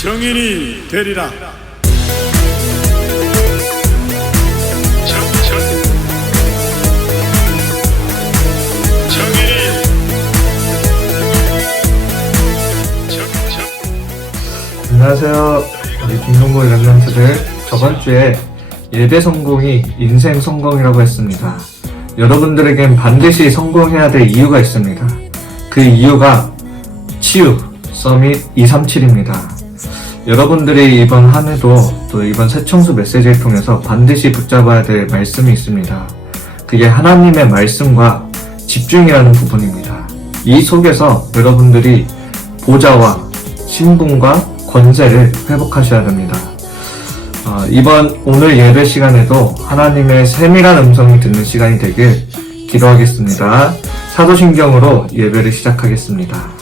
정인이 되리라. 안녕하세요. 우리 김동고 랩런트들, 저번 주에 예배 성공이 인생 성공이라고 했습니다. 여러분들에겐 반드시 성공해야 될 이유가 있습니다. 그 이유가 치유 서밋 237입니다. 여러분들이 이번 한 해도 또 이번 새청수 메시지를 통해서 반드시 붙잡아야 될 말씀이 있습니다. 그게 하나님의 말씀과 집중이라는 부분입니다. 이 속에서 여러분들이 보좌와 신분과 권세를 회복하셔야 됩니다. 오늘 예배 시간에도 하나님의 세밀한 음성이 듣는 시간이 되길 기도하겠습니다. 사도신경으로 예배를 시작하겠습니다.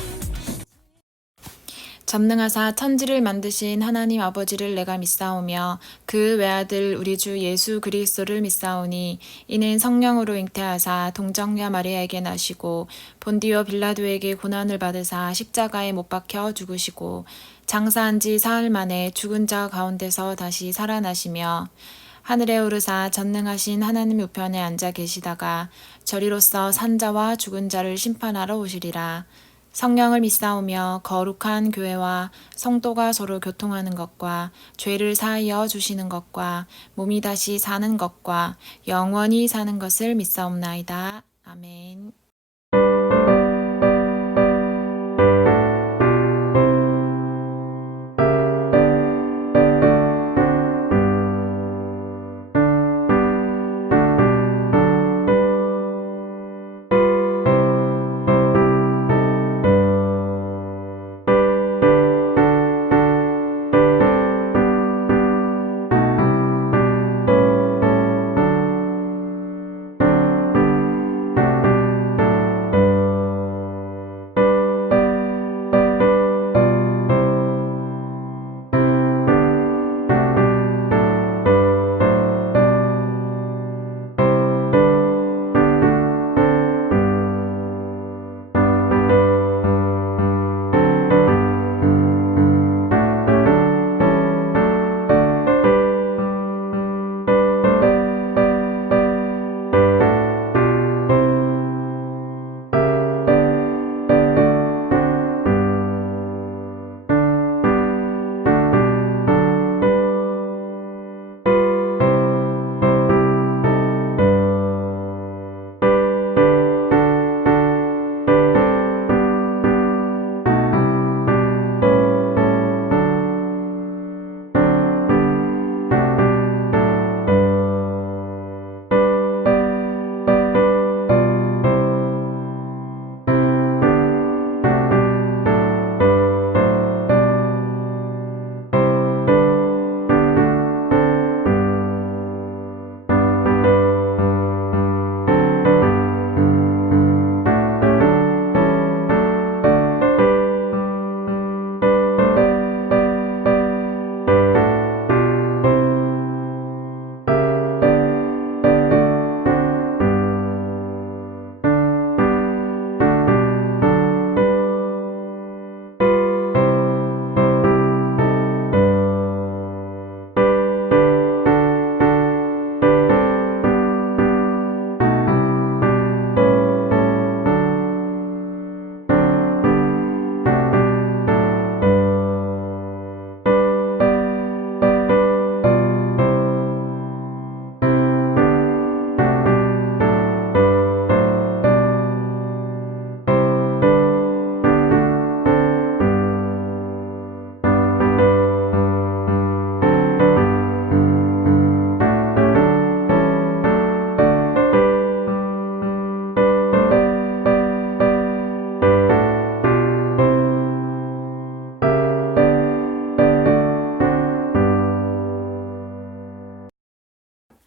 전능하사 천지를 만드신 하나님 아버지를 내가 믿사오며 그 외아들 우리 주 예수 그리스도를 믿사오니 이는 성령으로 잉태하사 동정녀 마리아에게 나시고 본디오 빌라도에게 고난을 받으사 십자가에 못 박혀 죽으시고 장사한 지 사흘 만에 죽은 자 가운데서 다시 살아나시며 하늘에 오르사 전능하신 하나님 우편에 앉아 계시다가 저리로서 산자와 죽은 자를 심판하러 오시리라. 성령을 믿사오며 거룩한 교회와 성도가 서로 교통하는 것과 죄를 사하여 주시는 것과 몸이 다시 사는 것과 영원히 사는 것을 믿사옵나이다. 아멘.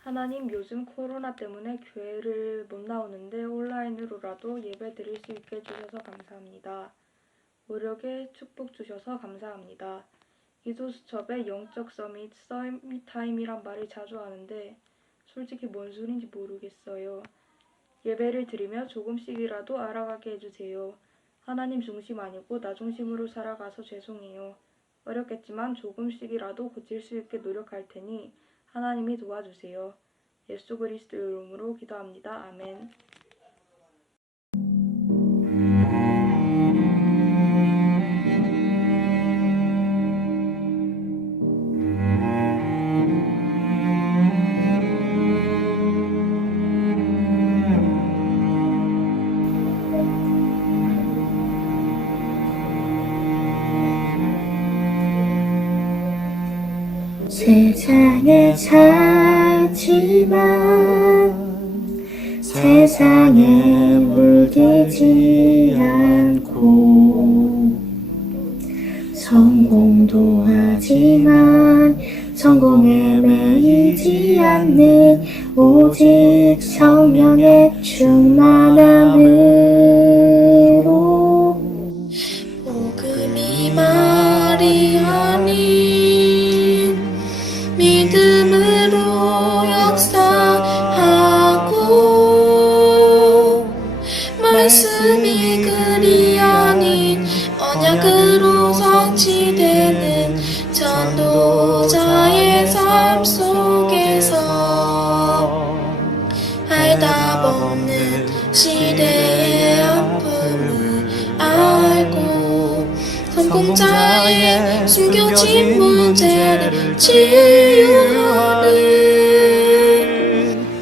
하나님, 요즘 코로나 때문에 교회를 못 나오는데 온라인으로라도 예배 드릴 수 있게 해주셔서 감사합니다. 무력에 축복 주셔서 감사합니다. 기도수첩에 영적 서밋, 서밋타임이란 말을 자주 하는데 솔직히 뭔 소린지 모르겠어요. 예배를 드리며 조금씩이라도 알아가게 해주세요. 하나님 중심 아니고 나 중심으로 살아가서 죄송해요. 어렵겠지만 조금씩이라도 고칠 수 있게 노력할 테니 하나님이 도와주세요. 예수 그리스도 이름으로 기도합니다. 아멘. 세상에 살지만 세상에 물들지 않고 성공도 하지만 성공에 매이지 않는 오직 성령의 충만함으로 복음이 말이 아닌 믿음으로 역사하고 말씀이 글이 아닌 언약으로 성취되는 전도자의 삶 속에서 알답없는 시대의 아픔을 알고 성공자의 숨겨진 문제를 치유하는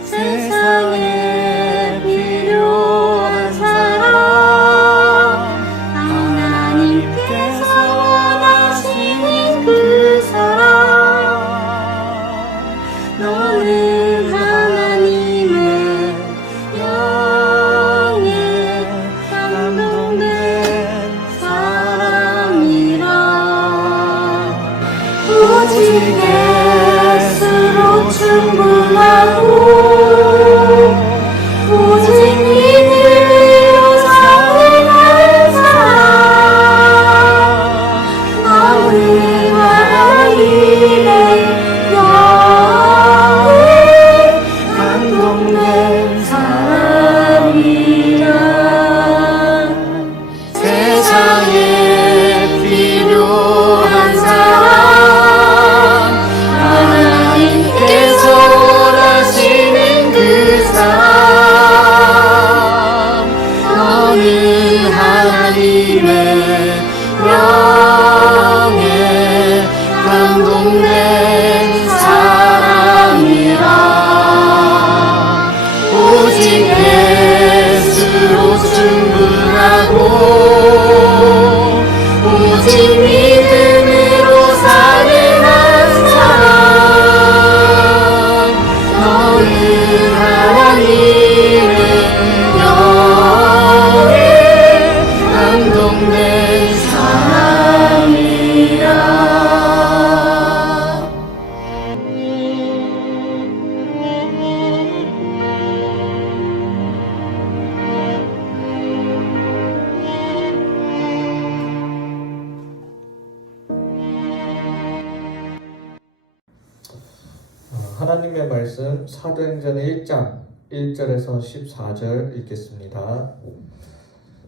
세상에 필요한 사람 하나님께서 원하시는 그 사람 너는 하나님의 영에 감동된 사람이라 오직 예수로 충분하고 오직 믿음으로 사는 사람 너는 하나님의 영에 감동된 사람이라 세상에 필요한 사람 하나님께서 원하시는 그 사람 너는 하나님의 영에 감동된 사람이라 오직 예수로 충분하고 오직 믿음으로 사는 한 사람 너는 하나님의 영에 감동된 사람이라 하나님의 말씀 사도행전 1장 1절에서 14절 읽겠습니다.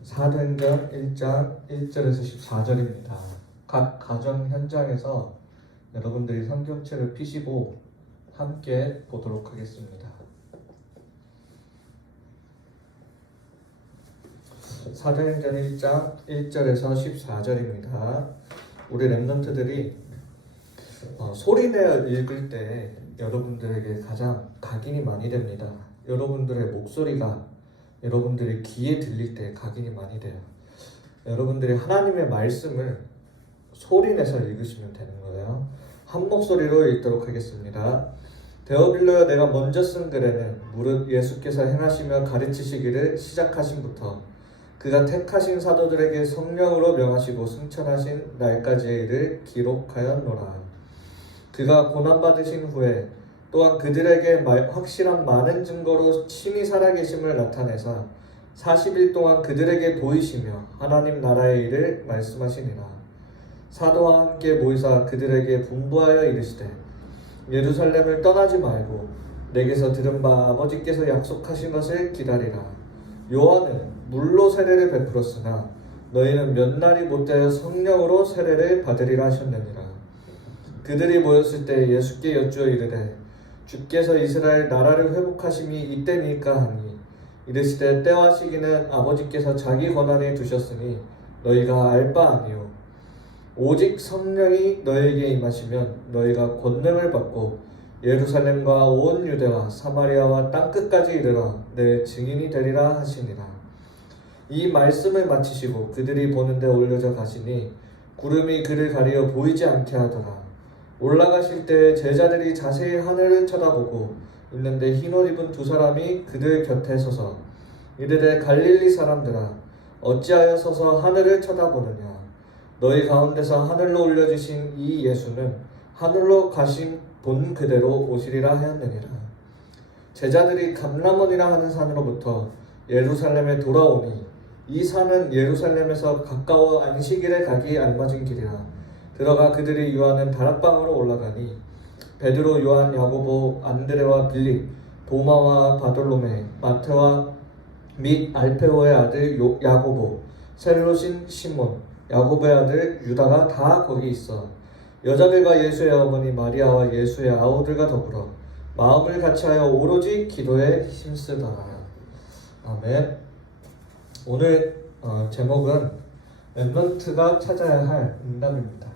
사도행전 1장 1절에서 14절입니다. 각 가정 현장에서 여러분들이 성경책을 펴시고 함께 보도록 하겠습니다. 사도행전 1장 1절에서 14절입니다. 우리 랩런트들이 소리내어 읽을 때 여러분들에게 가장 각인이 많이 됩니다. 여러분들의 목소리가 여러분들의 귀에 들릴 때 각인이 많이 돼요. 여러분들이 하나님의 말씀을 소리내서 읽으시면 되는 거예요. 한 목소리로 읽도록 하겠습니다. 데오빌로여, 내가 먼저 쓴 글에는 무릇 예수께서 행하시며 가르치시기를 시작하신부터 그가 택하신 사도들에게 성령으로 명하시고 승천하신 날까지의 일을 기록하였노라. 그가 고난받으신 후에 또한 그들에게 확실한 많은 증거로 친히 살아계심을 나타내사 40일 동안 그들에게 보이시며 하나님 나라의 일을 말씀하시니라. 사도와 함께 모이사 그들에게 분부하여 이르시되 예루살렘을 떠나지 말고 내게서 들은 바 아버지께서 약속하신 것을 기다리라. 요한은 물로 세례를 베풀었으나 너희는 몇 날이 못되어 성령으로 세례를 받으리라 하셨느니라. 그들이 모였을 때 예수께 여쭈어 이르되 주께서 이스라엘 나라를 회복하심이 이때니까 하니 이르시되 때와 시기는 아버지께서 자기 권한에 두셨으니 너희가 알 바 아니요 오직 성령이 너희에게 임하시면 너희가 권능을 받고 예루살렘과 온 유대와 사마리아와 땅끝까지 이르러 내 증인이 되리라 하시니라. 이 말씀을 마치시고 그들이 보는데 올려져 가시니 구름이 그를 가리어 보이지 않게 하더라. 올라가실 때 제자들이 자세히 하늘을 쳐다보고 있는데 흰옷 입은 두 사람이 그들 곁에 서서 이르되 갈릴리 사람들아 어찌하여 서서 하늘을 쳐다보느냐. 너희 가운데서 하늘로 올려주신 이 예수는 하늘로 가심 본 그대로 오시리라 하였느니라. 제자들이 감람원이라 하는 산으로부터 예루살렘에 돌아오니 이 산은 예루살렘에서 가까워 안식일에 가기 알맞은 길이라. 들어가 그들이 유하는 다락방으로 올라가니 베드로, 요한, 야고보, 안드레와 빌립, 도마와 바돌로메, 마테와 및 알페오의 아들 야고보, 셀롯인 시몬, 야고보의 아들 유다가 다 거기 있어 여자들과 예수의 어머니 마리아와 예수의 아우들과 더불어 마음을 같이하여 오로지 기도에 힘쓰더라. 아멘. 오늘 제목은 렘넌트가 찾아야 할 응답입니다.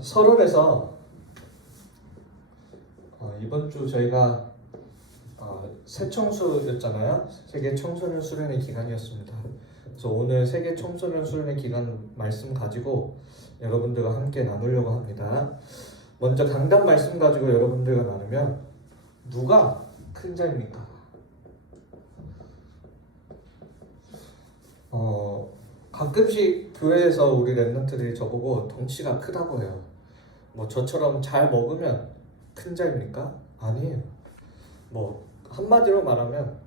서론에서 이번 주 저희가 새청수였잖아요. 세계 청소년 수련회 기간이었습니다. 그래서 오늘 세계 청소년 수련회 기간 말씀 가지고 여러분들과 함께 나누려고 합니다. 먼저 강단 말씀 가지고 여러분들과 나누면 누가 큰 자입니까? 가끔씩 교회에서 우리 렘넌트들이 저보고 덩치가 크다고 해요. 뭐 저처럼 잘 먹으면 큰 자입니까? 아니에요. 뭐 한마디로 말하면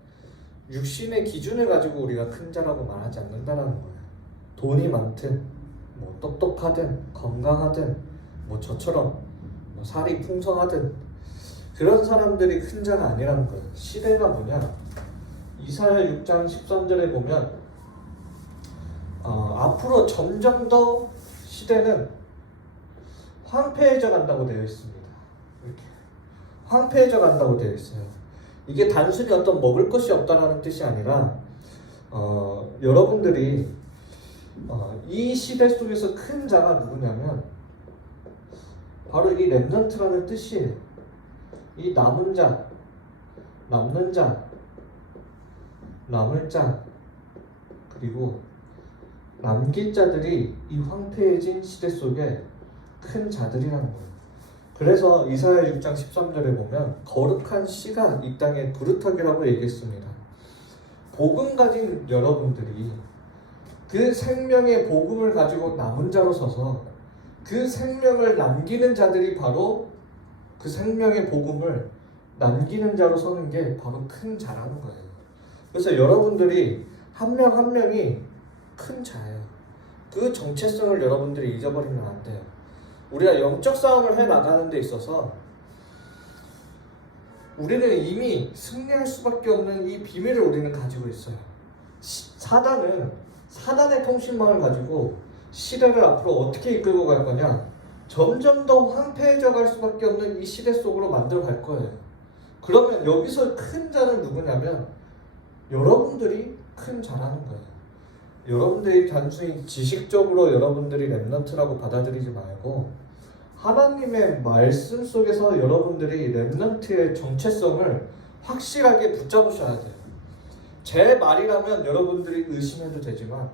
육신의 기준을 가지고 우리가 큰 자라고 말하지 않는다는 거예요. 돈이 많든 뭐 똑똑하든 건강하든 뭐 저처럼 뭐 살이 풍성하든 그런 사람들이 큰 자가 아니라는 거예요. 시대가 뭐냐? 이사야 6장 13절에 보면 앞으로 점점 더 시대는 황폐해져 간다고 되어 있습니다. 이렇게 황폐해져 간다고 되어 있어요. 이게 단순히 어떤 먹을 것이 없다라는 뜻이 아니라 여러분들이 이 시대 속에서 큰 자가 누구냐면 바로 이 렘넌트라는 뜻이에요. 이 남은 자, 남는 자, 남을 자, 그리고 남길 자들이 이 황폐해진 시대 속에 큰 자들이라는 거예요. 그래서 이사야 6장 13절에 보면 거룩한 씨가 이 땅에 부르터기라고 얘기했습니다. 복음 가진 여러분들이 그 생명의 복음을 가지고 남은 자로 서서 그 생명을 남기는 자들이 바로 그 생명의 복음을 남기는 자로 서는 게 바로 큰 자라는 거예요. 그래서 여러분들이 한 명 한 명이 큰 자예요. 그 정체성을 여러분들이 잊어버리면 안 돼요. 우리가 영적 싸움을 해 나가는 데 있어서 우리는 이미 승리할 수밖에 없는 이 비밀을 우리는 가지고 있어요. 사단의 통신망을 가지고 시대를 앞으로 어떻게 이끌고 갈 거냐? 점점 더 황폐해져 갈 수밖에 없는 이 시대 속으로 만들어 갈 거예요. 그러면 여기서 큰 자는 누구냐면 여러분들이 큰 자라는 거예요. 여러분들이 단순히 지식적으로 여러분들이 렘넌트라고 받아들이지 말고 하나님의 말씀 속에서 여러분들이 렘넌트의 정체성을 확실하게 붙잡으셔야 돼요. 제 말이라면 여러분들이 의심해도 되지만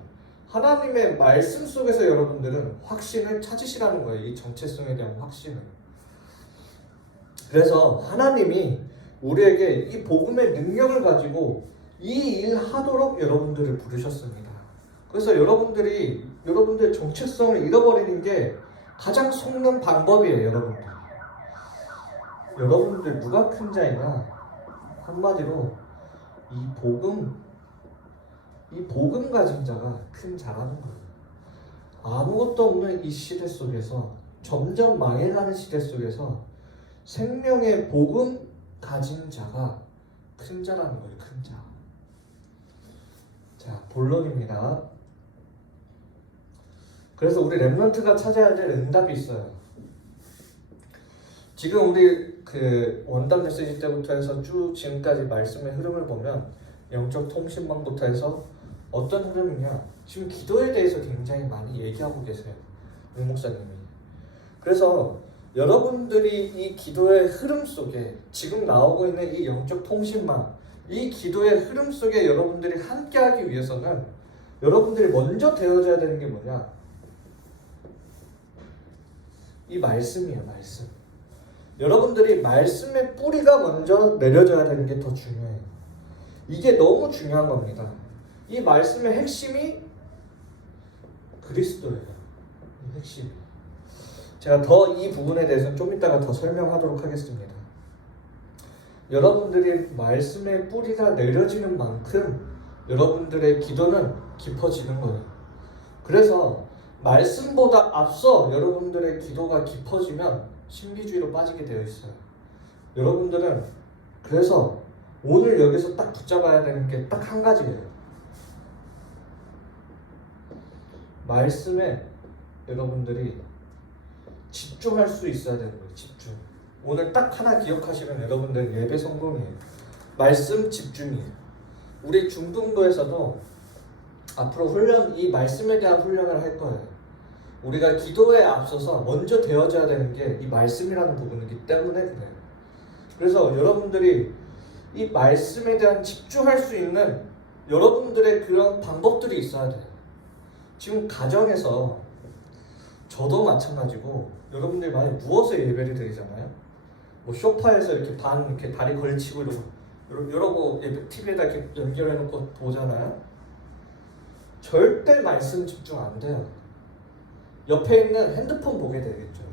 하나님의 말씀 속에서 여러분들은 확신을 찾으시라는 거예요. 이 정체성에 대한 확신을. 그래서 하나님이 우리에게 이 복음의 능력을 가지고 이 일 하도록 여러분들을 부르셨습니다. 그래서 여러분들의 정체성을 잃어버리는 게 가장 속는 방법이에요. 여러분들 누가 큰 자이냐? 한마디로 이 복음 가진 자가 큰 자라는 거예요. 아무것도 없는 이 시대 속에서 점점 망해가는 시대 속에서 생명의 복음 가진 자가 큰 자라는 거예요. 큰 자. 자, 본론입니다. 그래서 우리 렘넌트가 찾아야 될 응답이 있어요. 지금 우리 그 원단 메시지 때부터 해서 쭉 지금까지 말씀의 흐름을 보면 영적 통신망부터 해서 어떤 흐름이냐, 지금 기도에 대해서 굉장히 많이 얘기하고 계세요, 吴목사님이. 그래서 여러분들이 이 기도의 흐름 속에 지금 나오고 있는 이 영적 통신망, 이 기도의 흐름 속에 여러분들이 함께하기 위해서는 여러분들이 먼저 되어져야 되는 게 뭐냐, 이 말씀이에요. 말씀. 여러분들이 말씀의 뿌리가 먼저 내려져야 되는 게 더 중요해요. 이게 너무 중요한 겁니다. 이 말씀의 핵심이 그리스도예요. 이 핵심이. 제가 더 이 부분에 대해서는 좀 이따가 더 설명하도록 하겠습니다. 여러분들이 말씀의 뿌리가 내려지는 만큼 여러분들의 기도는 깊어지는 거예요. 그래서 말씀보다 앞서 여러분들의 기도가 깊어지면 신비주의로 빠지게 되어 있어요. 여러분들은 그래서 오늘 여기서 딱 붙잡아야 되는 게 딱 한 가지예요. 말씀에 여러분들이 집중할 수 있어야 되는 거예요. 집중. 오늘 딱 하나 기억하시면 여러분들 예배 성공이에요. 말씀 집중이에요. 우리 중등부에서도 앞으로 훈련, 이 말씀에 대한 훈련을 할 거예요. 우리가 기도에 앞서서 먼저 되어져야 되는 게 이 말씀이라는 부분이기 때문에 그래요. 그래서 여러분들이 이 말씀에 대한 집중할 수 있는 여러분들의 그런 방법들이 있어야 돼요. 지금 가정에서 저도 마찬가지고 여러분들이 만약 누워서 예배를 드리잖아요. 뭐 소파에서 이렇게 이렇게 다리 걸치고 이러고 예배 TV에다 이렇게 연결해놓고 보잖아요. 절대 말씀 집중 안 돼요. 옆에 있는 핸드폰 보게 되겠죠.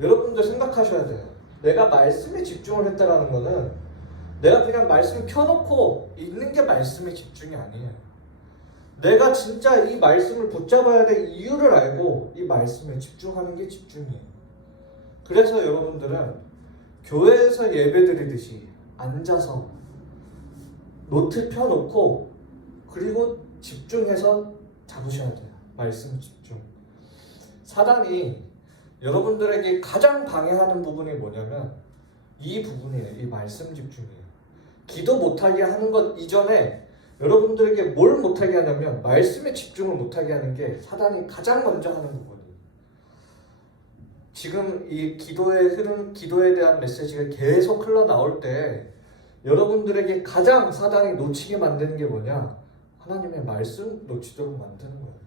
여러분들 생각하셔야 돼요. 내가 말씀에 집중을 했다라는 거는 내가 그냥 말씀 켜놓고 있는 게 말씀에 집중이 아니에요. 내가 진짜 이 말씀을 붙잡아야 될 이유를 알고 이 말씀에 집중하는 게 집중이에요. 그래서 여러분들은 교회에서 예배드리듯이 앉아서 노트 펴놓고 그리고 집중해서 잡으셔야 돼요. 말씀 집중. 사단이 여러분들에게 가장 방해하는 부분이 뭐냐면 이 부분이에요. 이 말씀 집중이에요. 기도 못하게 하는 것 이전에 여러분들에게 뭘 못하게 하냐면 말씀에 집중을 못하게 하는 게 사단이 가장 먼저 하는 부분이에요. 지금 이 기도의 흐름, 기도에 대한 메시지가 계속 흘러나올 때 여러분들에게 가장 사단이 놓치게 만드는 게 뭐냐? 하나님의 말씀 놓치도록 만드는 거예요.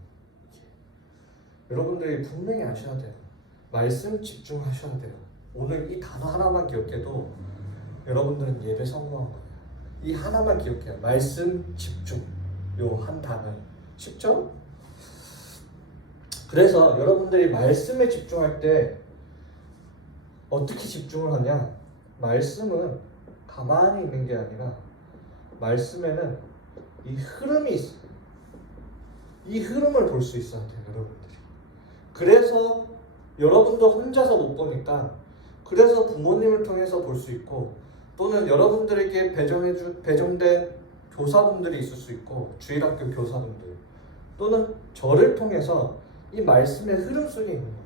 여러분들이 분명히 아셔야 돼요. 말씀 집중하셔야 돼요. 오늘 이 단어 하나만 기억해도 여러분들은 예배 성공한 거예요. 이 하나만 기억해요. 말씀 집중. 요 한 단어. 쉽죠? 그래서 여러분들이 말씀에 집중할 때 어떻게 집중을 하냐? 말씀은 가만히 있는 게 아니라 말씀에는 이 흐름이 있어요. 이 흐름을 볼 수 있어야 돼요, 여러분들이. 그래서 여러분도 혼자서 못 보니까 그래서 부모님을 통해서 볼 수 있고 또는 여러분들에게 배정된 교사분들이 있을 수 있고 주일학교 교사분들 또는 저를 통해서 이 말씀의 흐름 속에 있는 거예요.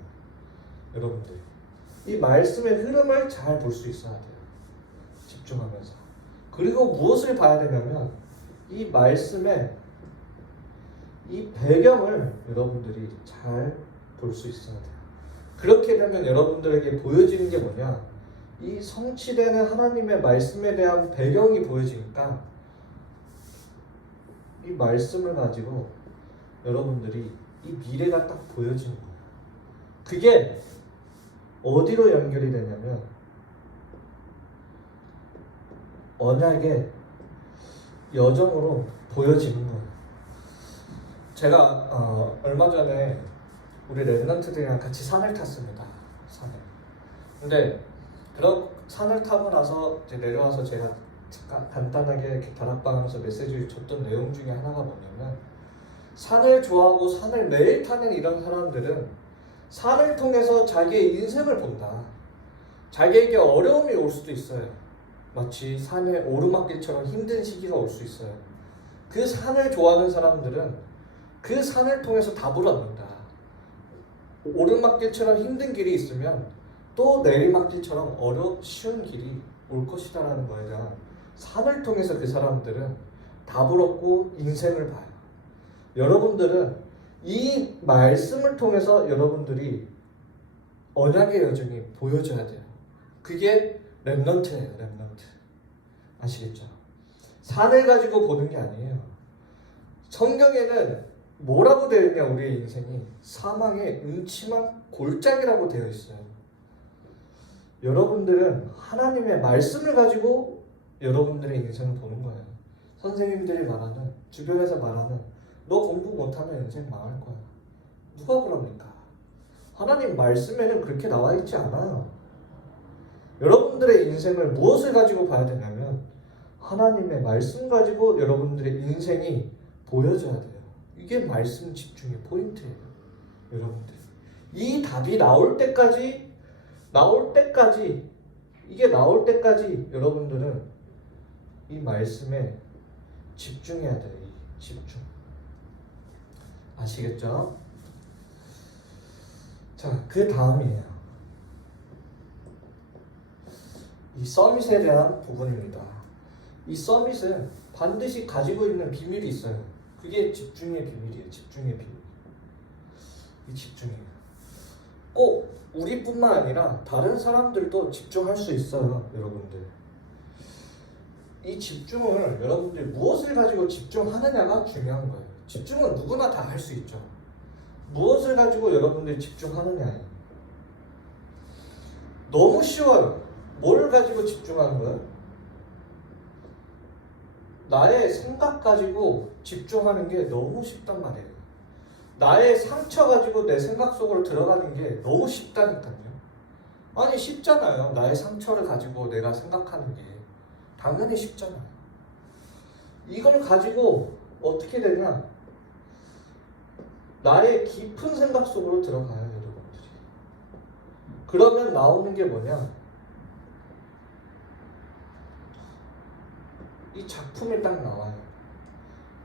여러분들 이 말씀의 흐름을 잘 볼 수 있어야 돼요. 집중하면서. 그리고 무엇을 봐야 되냐면 이 말씀의 이 배경을 여러분들이 잘 볼 수 있어야 돼요. 그렇게 되면 여러분들에게 보여지는 게 뭐냐? 이 성취되는 하나님의 말씀에 대한 배경이 보여지니까 이 말씀을 가지고 여러분들이 이 미래가 딱 보여지는 거예요. 그게 어디로 연결이 되냐면 언약의 여정으로 보여지는 거예요. 제가 얼마 전에 우리 렘넌트들이랑 같이 산을 탔습니다. 산을. 근데 그런 산을 타고 나서 이제 내려와서 제가 간단하게 이렇게 다락방하면서 메시지를 줬던 내용 중에 하나가 뭐냐면 산을 좋아하고 산을 매일 타는 이런 사람들은 산을 통해서 자기의 인생을 본다. 자기에게 어려움이 올 수도 있어요. 마치 산의 오르막길처럼 힘든 시기가 올 수 있어요. 그 산을 좋아하는 사람들은 그 산을 통해서 답을 얻는다. 오르막길처럼 힘든 길이 있으면 또 내리막길처럼 쉬운 길이 올 것이다라는 거에 대한 산을 통해서 그 사람들은 답을 얻고 인생을 봐요. 여러분들은 이 말씀을 통해서 여러분들이 언약의 여정이 보여져야 돼요. 그게 렘넌트예요. 렘넌트. 아시겠죠? 산을 가지고 보는 게 아니에요. 성경에는 뭐라고 되어 있냐, 우리의 인생이 사망의 음침한 골짜기라고 되어 있어요. 여러분들은 하나님의 말씀을 가지고 여러분들의 인생을 보는 거예요. 선생님들이 말하는, 주변에서 말하는 너 공부 못하면 인생 망할 거야. 누가 그럽니까? 하나님 말씀에는 그렇게 나와 있지 않아요. 여러분들의 인생을 무엇을 가지고 봐야 되냐면 하나님의 말씀 가지고 여러분들의 인생이 보여져야 돼요. 이게 말씀 집중의 포인트예요. 여러분들 이 답이 나올 때까지 이게 나올 때까지 여러분들은 이 말씀에 집중해야 돼요. 이 집중. 아시겠죠? 자, 그 다음이에요. 이 서밋에 대한 부분입니다. 이 서밋은 반드시 가지고 있는 비밀이 있어요. 그게 집중의 비밀이에요. 집중의 비밀. 이 집중이에요. 꼭 우리뿐만 아니라 다른 사람들도 집중할 수 있어요. 여러분들. 이 집중을 여러분들 무엇을 가지고 집중하느냐가 중요한 거예요. 집중은 누구나 다 할 수 있죠. 무엇을 가지고 여러분들이 집중하느냐예요. 너무 쉬워요. 뭘 가지고 집중하는 거예요? 나의 생각 가지고 집중하는 게 너무 쉽단 말이에요. 나의 상처 가지고 내 생각 속으로 들어가는 게 너무 쉽다니까요. 아니 쉽잖아요. 나의 상처를 가지고 내가 생각하는 게 당연히 쉽잖아요. 이걸 가지고 어떻게 되냐? 나의 깊은 생각 속으로 들어가요, 여러분들이. 그러면 나오는 게 뭐냐? 이 작품이 딱 나와요.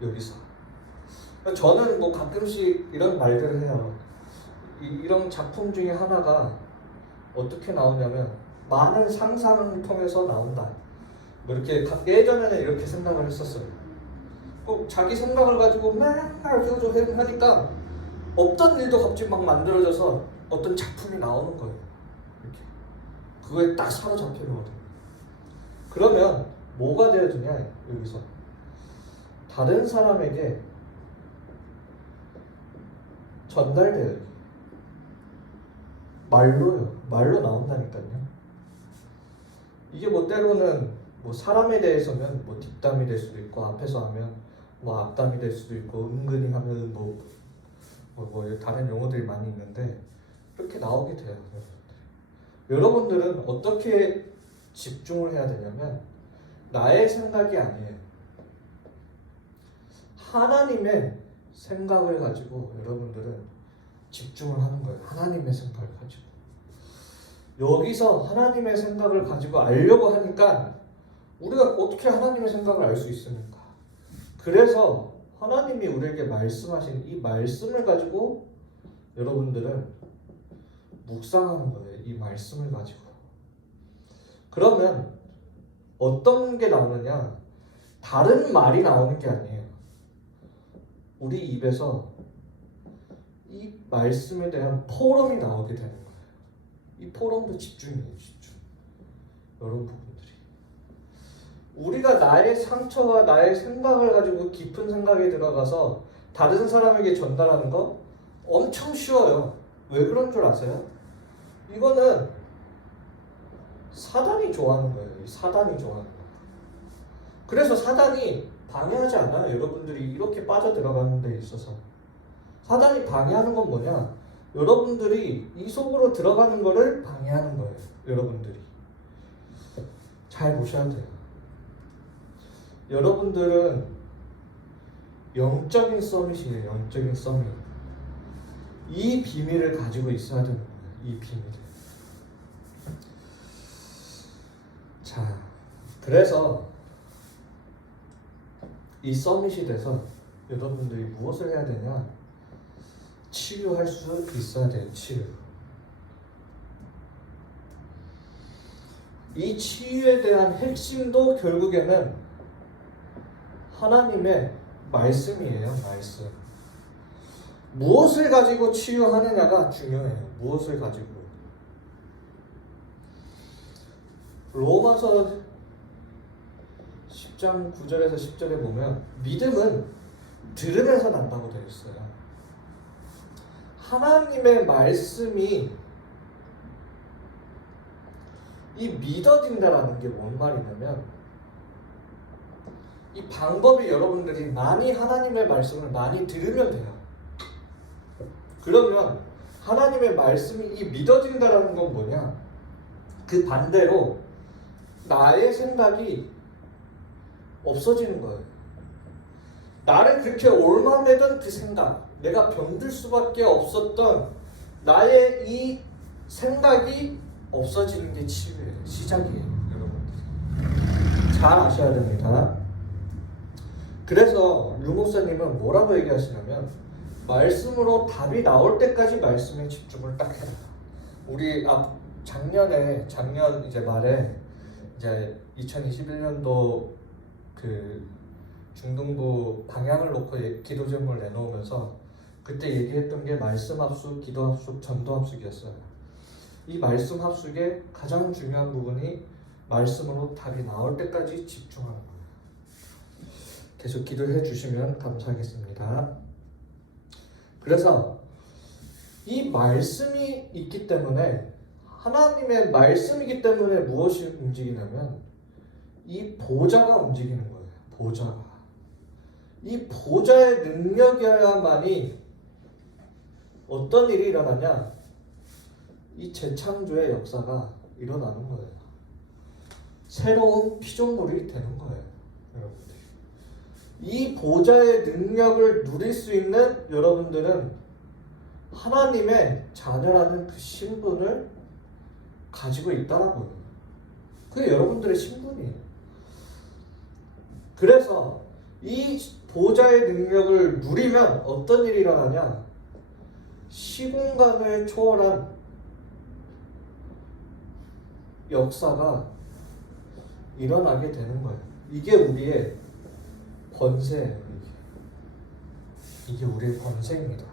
여기서. 저는 뭐 가끔씩 이런 말들을 해요. 이런 작품 중에 하나가 어떻게 나오냐면 많은 상상을 통해서 나온다. 뭐 이렇게 예전에는 이렇게 생각을 했었어요. 꼭 자기 생각을 가지고 막 하니까 없던 일도 갑자기 막 만들어져서 어떤 작품이 나오는 거예요. 이렇게. 그거에 딱 사로잡히거든요. 그러면 뭐가 되어지냐, 여기서. 다른 사람에게 전달돼요. 말로 나온다니까요. 이게 뭐 때로는 뭐 사람에 대해서면 뭐 뒷담이 될 수도 있고, 앞에서 하면 뭐 앞담이 될 수도 있고, 은근히 하면 뭐 다른 용어들이 많이 있는데 그렇게 나오게 돼요. 여러분들은 어떻게 집중을 해야 되냐면 나의 생각이 아니에요. 하나님의 생각을 가지고 여러분들은 집중을 하는 거예요. 하나님의 생각을 가지고. 여기서 하나님의 생각을 가지고 알려고 하니까 우리가 어떻게 하나님의 생각을 알 수 있습니까? 그래서 하나님이 우리에게 말씀하신 이 말씀을 가지고 여러분들은 묵상하는 거예요. 이 말씀을 가지고. 그러면 어떤 게 나오느냐? 다른 말이 나오는 게 아니에요. 우리 입에서 이 말씀에 대한 포럼이 나오게 되는 거예요. 이 포럼도 집중이에요. 집중. 이런 부분들이. 우리가 나의 상처와 나의 생각을 가지고 깊은 생각에 들어가서 다른 사람에게 전달하는 거 엄청 쉬워요. 왜 그런 줄 아세요? 이거는 사단이 좋아하는 거예요. 사단이 좋아하는 거예요. 그래서 사단이 방해하지 않아요. 여러분들이 이렇게 빠져들어가는 데 있어서. 사단이 방해하는 건 뭐냐? 여러분들이 이 속으로 들어가는 거를 방해하는 거예요. 여러분들이. 잘 보셔야 돼요. 여러분들은 영적인 서밋이에요. 영적인 서밋. 이 비밀을 가지고 있어야 되는 거예요. 이 비밀을. 자, 그래서 이 서밋이 돼서 여러분들이 무엇을 해야 되냐? 치유할 수 있어야 돼요. 치유. 이 치유에 대한 핵심도 결국에는 하나님의 말씀이에요. 말씀. 무엇을 가지고 치유하느냐가 중요해요. 무엇을 가지고. 로마서 10장 9절에서 10절에 보면 믿음은 들음에서 난다고 되어 있어요. 하나님의 말씀이 이 믿어진다라는 게 뭔 말이냐면, 이 방법이 여러분들이 많이 하나님의 말씀을 많이 들으면 돼요. 그러면 하나님의 말씀이 이 믿어진다라는 건 뭐냐? 그 반대로 나의 생각이 없어지는 거예요. 나를 그렇게 올만내던 그 생각, 내가 병들 수밖에 없었던 나의 이 생각이 없어지는 게 치유예요. 시작이에요. 여러분들 잘 아셔야 됩니다. 그래서 류 목사님은 뭐라고 얘기하시냐면, 말씀으로 답이 나올 때까지 말씀에 집중을 딱 해라. 우리 작년 이제 말에 이제 2021년도 그 중등부 방향을 놓고 기도 제목을 내놓으면서 그때 얘기했던 게 말씀 합숙, 기도 합숙, 전도 합숙이었어요. 이 말씀 합숙의 가장 중요한 부분이 말씀으로 답이 나올 때까지 집중하는 거예요. 계속 기도해 주시면 감사하겠습니다. 그래서 이 말씀이 있기 때문에, 하나님의 말씀이기 때문에 무엇이 움직이냐면 이 보좌가 움직이는 거예요. 보좌가. 이 보좌의 능력이어야만이 어떤 일이 일어나냐? 이 재창조의 역사가 일어나는 거예요. 새로운 피조물이 되는 거예요. 여러분들. 이 보좌의 능력을 누릴 수 있는 여러분들은 하나님의 자녀라는 그 신분을 가지고 있다라고요. 그게 여러분들의 신분이에요. 그래서 이 보좌의 능력을 누리면 어떤 일이 일어나냐? 시공간을 초월한 역사가 일어나게 되는 거예요. 이게 우리의 권세예요. 이게 우리의 권세입니다.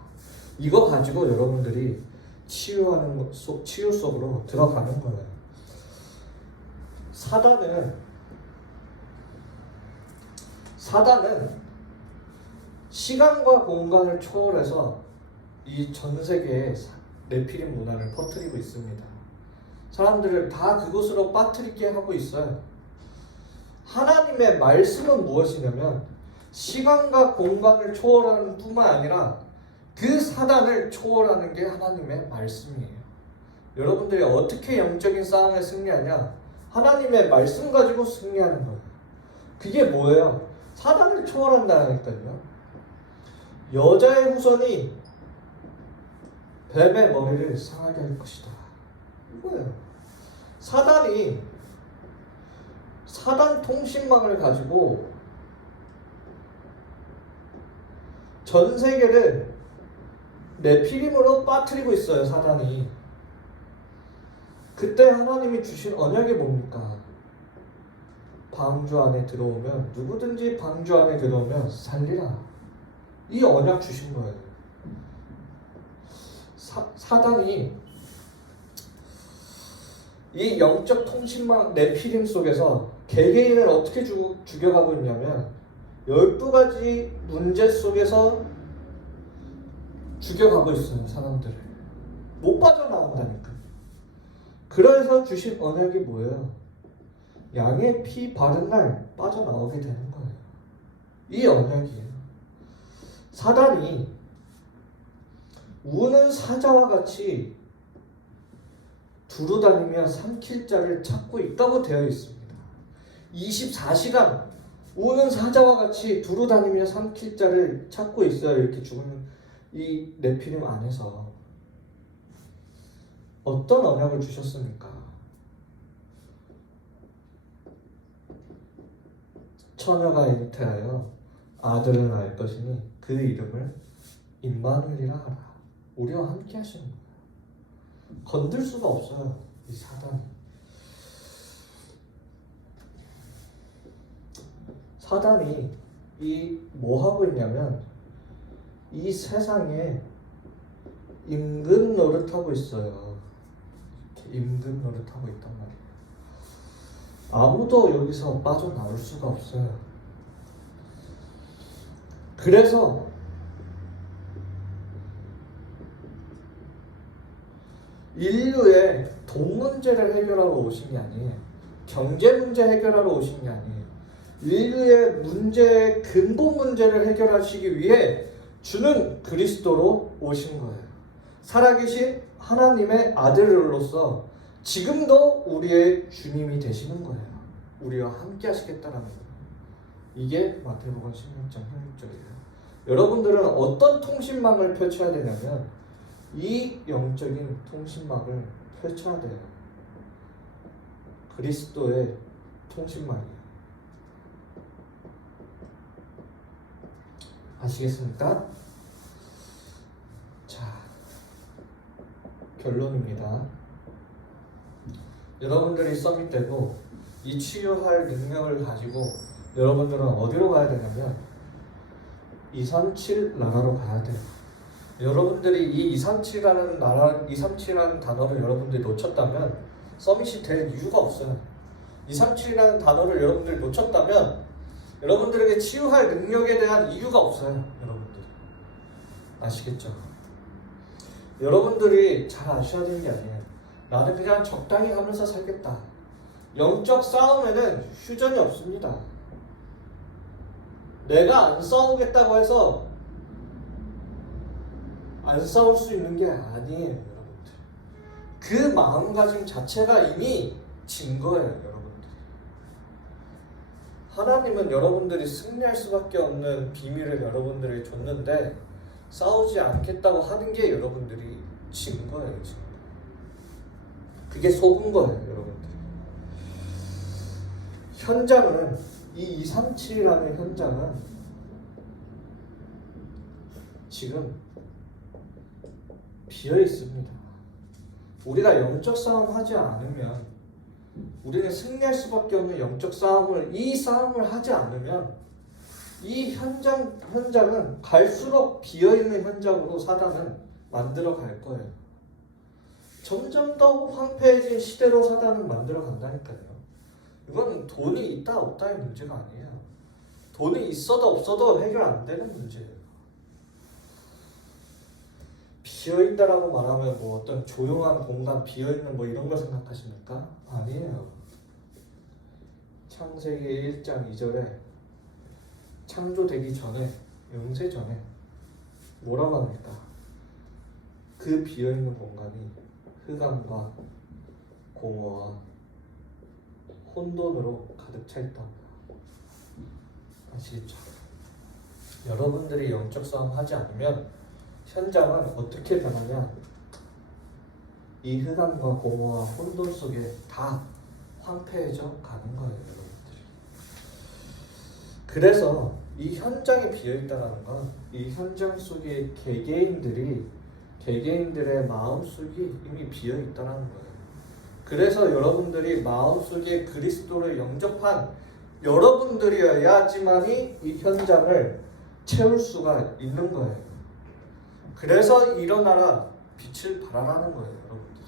이거 가지고 여러분들이 치유 속으로 들어가는 거예요. 사단은 시간과 공간을 초월해서 이 전 세계에 네피림 문화를 퍼뜨리고 있습니다. 사람들을 다 그곳으로 빠뜨리게 하고 있어요. 하나님의 말씀은 무엇이냐면 시간과 공간을 초월하는 뿐만 아니라 그 사단을 초월하는 게 하나님의 말씀이에요. 여러분들이 어떻게 영적인 싸움에 승리하냐? 하나님의 말씀 가지고 승리하는 거예요. 그게 뭐예요? 사단을 초월한다니까요. 여자의 후손이 뱀의 머리를 상하게 할 것이다. 이거예요. 사단이 사단 통신망을 가지고 전 세계를 네피림으로 빠뜨리고 있어요. 사단이. 그때 하나님이 주신 언약이 뭡니까? 방주 안에 들어오면, 누구든지 방주 안에 들어오면 살리라. 이 언약 주신 거예요. 사단이 이 영적 통신망 네피림 속에서 개개인을 어떻게 죽여가고 있냐면 12가지 문제 속에서 죽여가고 있어요. 사람들을 못 빠져나온다니까. 그래서 주신 언약이 뭐예요? 양의 피 바른 날 빠져나오게 되는 거예요. 이 언약이에요. 사단이 우는 사자와 같이 두루다니며 삼킬 자를 찾고 있다고 되어 있습니다. 24시간 우는 사자와 같이 두루다니며 삼킬 자를 찾고 있어요. 이렇게 죽은 이 네피림 안에서 어떤 언약을 주셨습니까? 처녀가 잉태하여 아들을 낳을 것이니 그 이름을 임마누엘이라 하라. 우리와 함께 하시는 거예요. 건들 수가 없어요, 이 사단이. 사단이 이 뭐 하고 있냐면 이 세상에 임금 노릇하고 있어요. 이렇게 임금 노릇하고 있단 말이에요. 아무도 여기서 빠져나올 수가 없어요. 그래서 인류의 돈 문제를 해결하러 오신 게 아니에요. 경제 문제 해결하러 오신 게 아니에요. 인류의 문제, 근본 문제를 해결하시기 위해 주는 그리스도로 오신 거예요. 살아계신 하나님의 아들로서 지금도 우리의 주님이 되시는 거예요. 우리와 함께 하시겠다라는 거예요. 이게 마태복음 16장 16절이에요. 여러분들은 어떤 통신망을 펼쳐야 되냐면 이 영적인 통신망을 펼쳐야 돼요. 그리스도의 통신망이에요. 아시겠습니까? 자, 결론입니다. 여러분들이 서밋되고 이 치유할 능력을 가지고 여러분들은 어디로 가야 되냐면 237 나라로 가야 돼요. 여러분들이 이 237이라는 나라, 237이라는 단어를 여러분들이 놓쳤다면 서밋이 될 이유가 없어요. 237이라는 단어를 여러분들이 놓쳤다면 여러분들에게 치유할 능력에 대한 이유가 없어요. 여러분들 아시겠죠? 여러분들이 잘 아셔야 되는 게 아니에요. 나는 그냥 적당히 하면서 살겠다. 영적 싸움에는 휴전이 없습니다. 내가 안 싸우겠다고 해서 안 싸울 수 있는 게 아니에요, 여러분들. 그 마음가짐 자체가 이미 진 거예요, 여러분들. 하나님은 여러분들이 승리할 수밖에 없는 비밀을 여러분들이 줬는데 싸우지 않겠다고 하는 게 여러분들이 진 거예요, 지금. 그게 속은 거예요, 여러분들. 현장은 이 237이라는 현장은 지금 비어 있습니다. 우리가 영적 싸움 하지 않으면, 우리는 승리할 수밖에 없는 영적 싸움을, 이 싸움을 하지 않으면 이 현장은 갈수록 비어 있는 현장으로 사단은 만들어 갈 거예요. 점점 더 황폐해진 시대로 사단은 만들어 간다니까요. 이건 돈이 있다 없다의 문제가 아니에요. 돈이 있어도 없어도 해결 안 되는 문제예요. 비어있다라고 말하면 뭐 어떤 조용한 공간, 비어있는 뭐 이런 거 생각하십니까? 아니에요. 창세기 1장 2절에 창조되기 전에, 영세 전에 뭐라고 합니까? 그 비어있는 공간이 흑암과 공허와 혼돈으로 가득 차 있다고요. 아시겠죠? 여러분들이 영적 싸움 하지 않으면 현장은 어떻게 변하냐? 이 흑암과 공허와 혼돈 속에 다 황폐해져 가는 거예요, 여러분들이. 그래서 이 현장이 비어있다는 건 이 현장 속에 개개인들의 마음속이 이미 비어있다는 거예요. 그래서 여러분들이 마음속에 그리스도를 영접한 여러분들이어야지만이 이 현장을 채울 수가 있는 거예요. 그래서 일어나라, 빛을 발하라는 거예요, 여러분들이.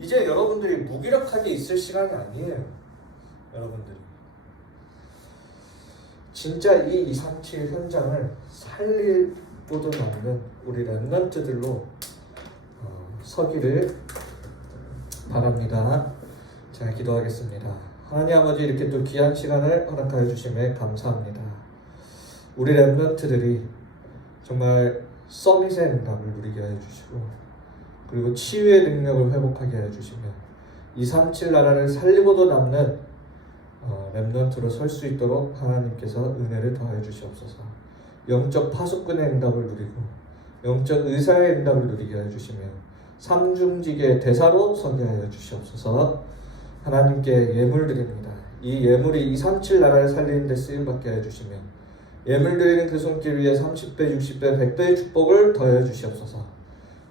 이제 여러분들이 무기력하게 있을 시간이 아니에요, 여러분들이. 진짜 이 237 현장을 살리고도 남는 우리 렘넌트들로 서기를 바랍니다. 자, 기도하겠습니다. 하나님 아버지, 이렇게 또 귀한 시간을 허락하여 주심에 감사합니다. 우리 렘넌트들이 정말 서밋의 응답을 누리게 하여 주시고, 그리고 치유의 능력을 회복하게 하여 주시며 237 나라를 살리고도 남는 렘넌트로 설 수 있도록 하나님께서 은혜를 더하여 주시옵소서. 영적 파수꾼의 응답을 누리고 영적 의사의 응답을 누리게 하여 주시며 삼중직의 대사로 서게 하여 주시옵소서. 하나님께 예물 드립니다. 이 예물이 237 나라를 살리는 데 쓰임받게 하여 주시며 예물 드리는 그 손길 위에 30배, 60배, 100배의 축복을 더하여 주시옵소서.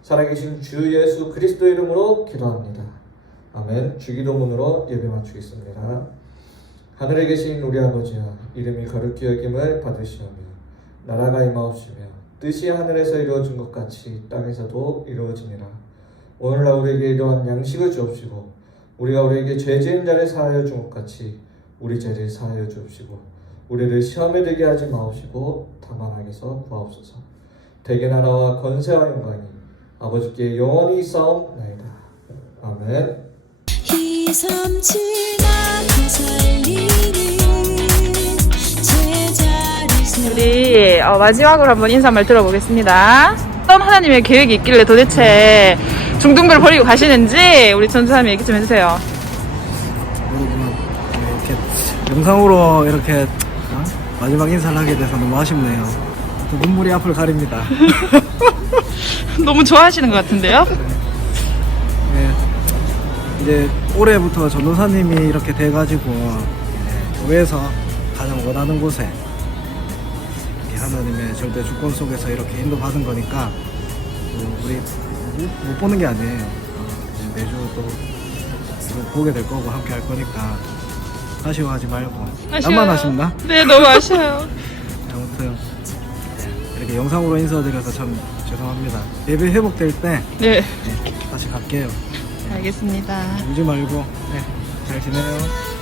살아계신 주 예수 그리스도 이름으로 기도합니다. 아멘. 주기도문으로 예배 마치겠습니다. 하늘에 계신 우리 아버지여, 이름이 거룩히 여김을 받으시오며 나라가 임하옵시며 뜻이 하늘에서 이루어진 것 같이 땅에서도 이루어지니라. 오늘날 우리에게 이러한 양식을 주옵시고 우리가 우리에게 죄 지은 자를 사하여 준 것 같이 우리 죄를 사하여 주옵시고 우리를 시험에 들게 하지 마옵시고 다만 악에서 구하옵소서. 대개 나라와 권세와 영광이 아버지께 영원히 있사옵나이다. 아멘. 우리 마지막으로 한번 인사말 들어보겠습니다. 어떤 하나님의 계획이 있길래 도대체 중등부를 버리고 가시는지 우리 전사님 얘기 좀 해주세요. 여러분, 이렇게 영상으로 이렇게 마지막 인사를 하게 돼서 너무 아쉽네요. 또 눈물이 앞을 가립니다. 너무 좋아하시는 것 같은데요? 네, 이제 올해부터 전도사님이 이렇게 돼가지고 교회에서 가장 원하는 곳에 이렇게 하나님의 절대 주권 속에서 이렇게 인도받은 거니까 우리 못 보는 게 아니에요. 매주 또 보게 될 거고 함께 할 거니까 아쉬워하지 말고. 나만 아쉽나? 네, 너무 아쉬워요. 아무튼 이렇게 영상으로 인사드려서 참 죄송합니다. 예배 회복될 때 네, 다시 갈게요. 알겠습니다. 울지 말고 잘 지내요.